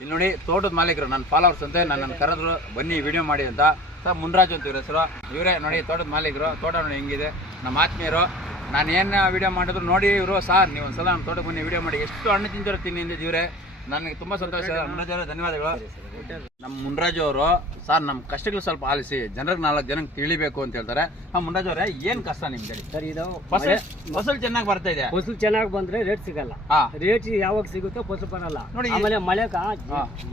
ಇಲ್ಲಿ ನೋಡಿ ತೋಟದ ಮಾಲೀಕರು ನನ್ನ ಫಾಲೋವರ್ಸ್ ಅಂತ ನನ್ನ ಕರೆದ್ರು ಬನ್ನಿ ವಿಡಿಯೋ ಮಾಡಿ ಅಂತ ಸರ್ ಮುನ್ರಾಜು ಅಂತ ಇವ್ರ ಹೆಸರು ಇವರೇ ನೋಡಿ ತೋಟದ ಮಾಲೀಕರು ತೋಟ ನೋಡಿ ಹೆಂಗಿದೆ ನಮ್ಮ ಆತ್ಮೀಯರು ನಾನು ಏನು ವಿಡಿಯೋ ಮಾಡಿದ್ರು ನೋಡಿ ಇವರು ಸರ್ ನೀವು ಒಂದ್ಸಲ ನಮ್ಮ ತೋಟಕ್ಕೆ ಬನ್ನಿ ವಿಡಿಯೋ ಮಾಡಿ ಎಷ್ಟು ಹಣ್ಣು ತಿಂದಿರೋ ತಿನ್ನಿಂದ ಇವರೇ ನನಗೆ ತುಂಬ ಸಂತೋಷ ಮುನ್ರಾಜ್ ಅವರೇ ಧನ್ಯವಾದಗಳು ನಮ್ಮ ಮುನ್ರಾಜು ಅವರು ಸರ್ ನಮ್ಮ ಕಷ್ಟಗಳು ಸ್ವಲ್ಪ ಆಲಿಸಿ ಜನರಿಗೆ 4 ಜನಕ್ಕೆ ತಿಳಿಬೇಕು ಅಂತ ಹೇಳ್ತಾರೆ ಮುನ್ರಾಜ್ ಅವರೇ ಏನು ಕಷ್ಟ ನಿಮ್ಗೆ ಸರ್ ಇದು ಫಸಲು ಚೆನ್ನಾಗಿ ಬರ್ತಾ ಇದೆ ಫಸಲು ಚೆನ್ನಾಗಿ ಬಂದ್ರೆ ರೇಟ್ ಸಿಗಲ್ಲ ರೇಟ್ ಯಾವಾಗ ಸಿಗುತ್ತೋ ಫಸಲು ಬರಲ್ಲ ನೋಡಿ ಆಮೇಲೆ ಮಳೆ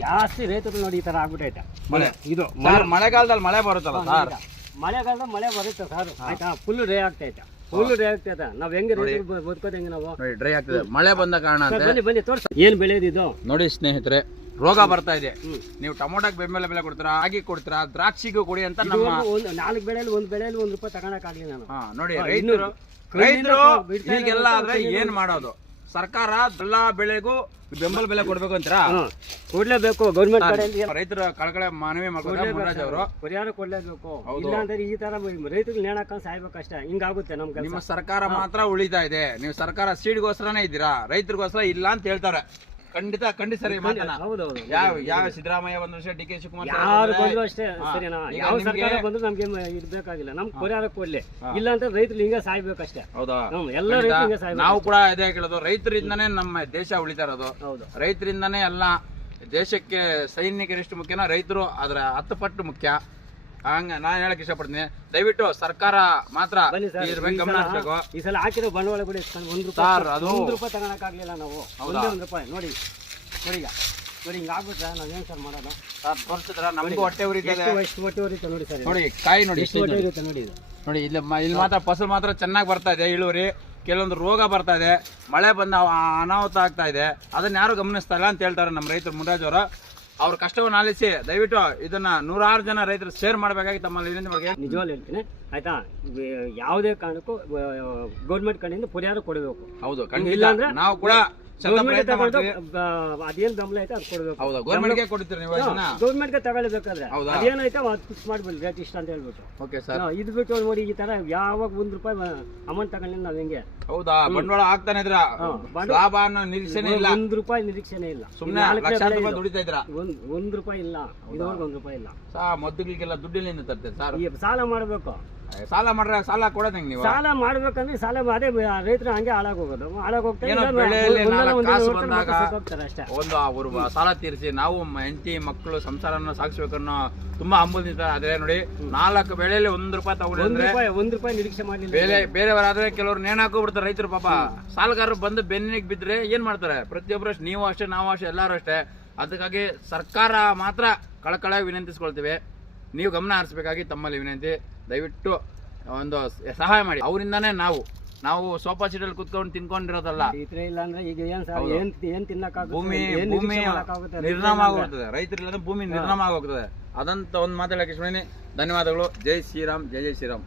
ಜಾಸ್ತಿ ರೈತರು ನೋಡಿ ಈ ತರ ಆಗ್ಬಿಟ್ಟೈತೆ ಮಳೆ ಇದು ಮಳೆಗಾಲದಲ್ಲಿ ಮಳೆ ಬರುತ್ತಲ್ಲ ಸರ್ ಮಳೆಗಾಲದಲ್ಲಿ ಮಳೆ ಬರುತ್ತೆ ಸರ್ ಆಯ್ತಾ ಫುಲ್ ರೇ ಆಗ್ತೈತೆ ಫುಲ್ ರೇ ಆಗ್ತೈತೆ ನಾವ್ ಹೆಂಗೆ ರೈತರು ಬದುಕೋದು ಹೆಂಗೆ ನಾವು ಡ್ರೈ ಆಗ್ತದೆ ಮಳೆ ಬಂದ ಕಾರಣ ಬನ್ನಿ ಬನ್ನಿ ತೋರ್ಸ ಏನ್ ಬೆಳೆದಿದ್ದು ನೋಡಿ ಸ್ನೇಹಿತರೆ ರೋಗ ಬರ್ತಾ ಇದೆ ನೀವು ಟೊಮೊಟೊಗೆ ಬೆಂಬಲ ಕೊಡ್ತೀರಾ ಆಗಿ ಕೊಡ್ತೀರಾ ದ್ರಾಕ್ಷಿಗೂ ಕೊಡಿ ಅಂತ ನಮ್ಮ 4 ಬೆಳೆಯಲ್ಲಿ ಒಂದು ರೂಪಾಯಿ ತಗೊಳಕ್ ಆಗ್ಲಿ ನಾನು ನೋಡಿ ರೈತರು ಹೀಗೆಲ್ಲ ಆದ್ರೆ ಏನ್ ಮಾಡೋದು ಸರ್ಕಾರ ಎಲ್ಲಾ ಬೆಳೆಗೂ ಬೆಂಬಲ ಬೆಲೆ ಕೊಡ್ಬೇಕು ಅಂತೀರಾ ಕೊಡ್ಲೇಬೇಕು ಗೌರ್ಮೆಂಟ್ ಕಡೆಯಿಂದ ರೈತರ ಕಳಕಳೆ ಮನವಿ ಮಾಡ್ತಾರೆ ಮುನ್ರಾಜ್ ಅವರು ಪರಿಹಾರ ಕೊಡ್ಲೇಬೇಕು ಇಲ್ಲ ಅಂದ್ರೆ ಈ ತರ ರೈತರಿಗೆ ನೇಣಾಕೊಂಡು ಸಾಯ್ಬೇಕಷ್ಟೇ ಹಿಂಗಾಗುತ್ತೆ ನಮ್ಗೆ ನಿಮ್ಮ ಸರ್ಕಾರ ಮಾತ್ರ ಉಳಿತಾ ಇದೆ ನೀವು ಸರ್ಕಾರ ಸೀಡ್ಗೋಸ್ಕರನೇ ಇದ್ದೀರಾ ರೈತರಿಗೋಸ್ಕರ ಇಲ್ಲ ಅಂತ ಹೇಳ್ತಾರೆ ಖಂಡಿತ ಸರಿ ಯಾವ ಸಿದ್ದರಾಮಯ್ಯ ಬಂದ್ರು ಅಷ್ಟೇ ಡಿ ಕೆ ಶಿವಕುಮಾರ್ ಯಾರು ಬಂದ್ರು ಅಷ್ಟೇ ಸರಿನಾ ಯಾವ ಸರ್ಕಾರ ಬಂದ್ರು ನಮ್ಗೆ ಇರ್ಬೇಕಾಗಿಲ್ಲ ನಮ್ಗೆ ಪರಿಹಾರ ಕೊಡ್ಲಿ ಇಲ್ಲ ಅಂತ ರೈತರು ಹಿಂಗೆ ಸಾಯ್ಬೇಕಷ್ಟೇ ಹೌದಾ ಎಲ್ಲ ರೈತರು ಹಿಂಗೆ ಸಾಯ್ಬೇಕು ನಾವು ಕೂಡ ಇದೇ ಕೇಳೋದು ರೈತರಿಂದನೇ ನಮ್ಮ ದೇಶ ಉಳಿತಾ ಇರೋದು ರೈತರಿಂದನೇ ಎಲ್ಲ ದೇಶಕ್ಕೆ ಸೈನಿಕರೆಷ್ಟು ಮುಖ್ಯನೋ ರೈತರು ಅದರ 10 ಪಟ್ಟು ಮುಖ್ಯ ಹಂಗ ನಾನು ಹೇಳಕ್ ಇಷ್ಟಪಡ್ತೀನಿ ದಯವಿಟ್ಟು ಸರ್ಕಾರ ಮಾತ್ರ ಗಮನ ಹರಿಸಬೇಕು ಈ ಸಲ ಹಾಕಿರೋ ಬಂಡವಾಳ ಕೂಡ ₹1 ತಗೊಳಕ್ ಆಗ್ಲಿಲ್ಲ ನಾವು ₹1 ನೋಡಿ ಈಗ ನೋಡಿ ಹಿಂಗ ಆಗ್ಬಿಟ್ರೆ ನಾವೇನ್ ಸರ್ ಮಾಡೋದು ತೋರಿಸಿದ್ರ ನಮಗೂ ಹೊಟ್ಟೆ ಉರಿತದೆ ಎಷ್ಟು ಹೊಟ್ಟೆ ಉರಿತ ನೋಡಿ ಸರ್ ನೋಡಿ ಕಾಯಿ ನೋಡಿ ಎಷ್ಟು ಹೊಟ್ಟೆ ಉರಿತ ನೋಡಿ ಇದು ನೋಡಿ ಇಲ್ಲಿ ಮಾತ್ರ ಫಸಲು ಮಾತ್ರ ಚೆನ್ನಾಗಿ ಬರ್ತಾ ಇದೆ ಇಳುವರಿ ಕೆಲವೊಂದು ರೋಗ ಬರ್ತಾ ಇದೆ ಮಳೆ ಬಂದ ಅನಾಹುತ ಆಗ್ತಾ ಇದೆ ಅದನ್ನ ಯಾರು ಗಮನಿಸ್ತಾ ಇಲ್ಲ ಅಂತ ಹೇಳ್ತಾರೆ ನಮ್ಮ ರೈತರು ಮುನ್ರಾಜ್ ಅವರು ಅವ್ರ ಕಷ್ಟವನ್ನು ಆಲಿಸಿ ದಯವಿಟ್ಟು ಇದನ್ನ 100 ಜನ ರೈತರು ಶೇರ್ ಮಾಡಬೇಕಾಗಿ ತಮ್ಮಲ್ಲಿ ವಿನಂತಿ ಬಗ್ಗೆ ನಿಜವಾಗ್ಲೂ ಹೇಳ್ತೀನಿ ಆಯ್ತಾ ಯಾವುದೇ ಕಾರಣಕ್ಕೂ ಗೌರ್ಮೆಂಟ್ ಕಡೆಯಿಂದ ಪರಿಹಾರ ಕೊಡಬೇಕು ಹೌದು ಖಂಡಿತ ಅಂದ್ರೆ ನಾವು ಕೂಡ ಅದೇನ್ ಬೆಂಬಲ ಐತೆ ಅದು ಕೊಡಬೇಕು ಹೌದಾ ಗೌರ್ಮೆಂಟ್ಗೆ ಕೊಡ್ತೀರಿ ನೀವು ಗೌರ್ಮೆಂಟ್ಗೆ ತಗೊಳ್ಬೇಕಾದ್ರೆ ಅದೇನೈತೆ ಅದು ಫಿಕ್ಸ್ ಮಾಡ್ಬೋದು ರೇಟ್ ಇಷ್ಟ ಅಂತ ಹೇಳ್ಬಿಟ್ಟು ಓಕೆ ಸರ್ ಇದು ಬಿಟ್ಟು ನೋಡಿ ಈ ತರ ಯಾವಾಗ ₹1 ಅಮೌಂಟ್ ತಗೊಂಡಿಲ್ಲ ನಾವ್ ಹೆಂಗೆ ಹೌದಾ ಬಂಡವಾಳ ಆಗ್ತಾನೆ ಇದ್ರ ಲಾಭ ಅನ್ನೋ ನಿರೀಕ್ಷೆನೇ ಇಲ್ಲ ₹1 ನಿರೀಕ್ಷೆನೇ ಇಲ್ಲ ಸುಮ್ಮನೆ ಲಕ್ಷಾಂತರ ರೂಪಾಯಿ ದುಡಿತಾ ಇದ್ರ ₹1 ಇಲ್ಲ ಇದುವರೆಗೂ ₹1 ಇಲ್ಲ ಮದ್ದುಗಳಿಗೆಲ್ಲ ದುಡ್ಡಿನಿಂದ ತರ್ತೀರಿ ಸರ್ ಸಾಲ ಮಾಡ್ಬೇಕು ಸಾಲ ಮಾಡ್ರೆ ಸಾಲ ಕೊಡೋದ್ ಹೆಂಗ್ ನೀವು ಸಾಲ ಮಾಡ್ಬೇಕಂದ್ರೆ ಸಾಲ ಅದೇ ರೈತರು ಹಂಗೆ ಹಾಳಾಗೋಗೋದು ಒಂದು ಅವರು ಸಾಲ ತೀರಿಸಿ ನಾವು ಹೆಂಡತಿ ಮಕ್ಕಳು ಸಂಸಾರನ ಸಾಗಿಸ್ಬೇಕನ್ನೋ ತುಂಬಾ ಹಂಬಲಿಂದ ಅದೇ ನೋಡಿ 4 ಬೆಳೆಯಲ್ಲಿ ₹1 ತಗೊಂಡ್ರೆ ₹1 ನಿರೀಕ್ಷೆ ಮಾಡಲಿಲ್ಲ ಬೇರೆಯವರಾದ್ರೆ ಕೆಲವರು ನೇಣಾಕೋ ಬಿಡ್ತಾರೆ ರೈತರು ಪಾಪ ಸಾಲಗಾರರು ಬಂದು ಬೆನ್ನಿಗೆ ಬಿದ್ರೆ ಏನ್ ಮಾಡ್ತಾರೆ ಪ್ರತಿಯೊಬ್ಬರು ಅಷ್ಟೇ ನೀವು ಅಷ್ಟೇ ನಾವು ಅಷ್ಟೇ ಎಲ್ಲಾರು ಅಷ್ಟೇ ಅದಕ್ಕಾಗಿ ಸರ್ಕಾರ ಮಾತ್ರ ಕಳಕಳ ವಿನಂತಿಸ್ಕೊಳ್ತೀವಿ ನೀವು ಗಮನ ಹರಿಸಬೇಕಾಗಿ ತಮ್ಮಲ್ಲಿ ವಿನಂತಿ ದಯವಿಟ್ಟು ಒಂದು ಸಹಾಯ ಮಾಡಿ ಅವರಿಂದಾನೇ ನಾವು ಸೋಫಾ ಸೀಟಲ್ಲಿ ಕುತ್ಕೊಂಡು ತಿನ್ಕೊಂಡಿರೋದಲ್ಲ ಭೂಮಿ ನಿರ್ನಾಮ ಆಗೋಗ್ತದೆ ರೈತರಿಲ್ಲ ಭೂಮಿ ನಿರ್ನಾಮ ಆಗೋಗ್ತದೆ ಅದಂತ ಒಂದು ಮಾತಾಡಕ್ಕೆ ಧನ್ಯವಾದಗಳು ಜೈ ಶ್ರೀರಾಮ್ ಜೈ ಶ್ರೀರಾಮ್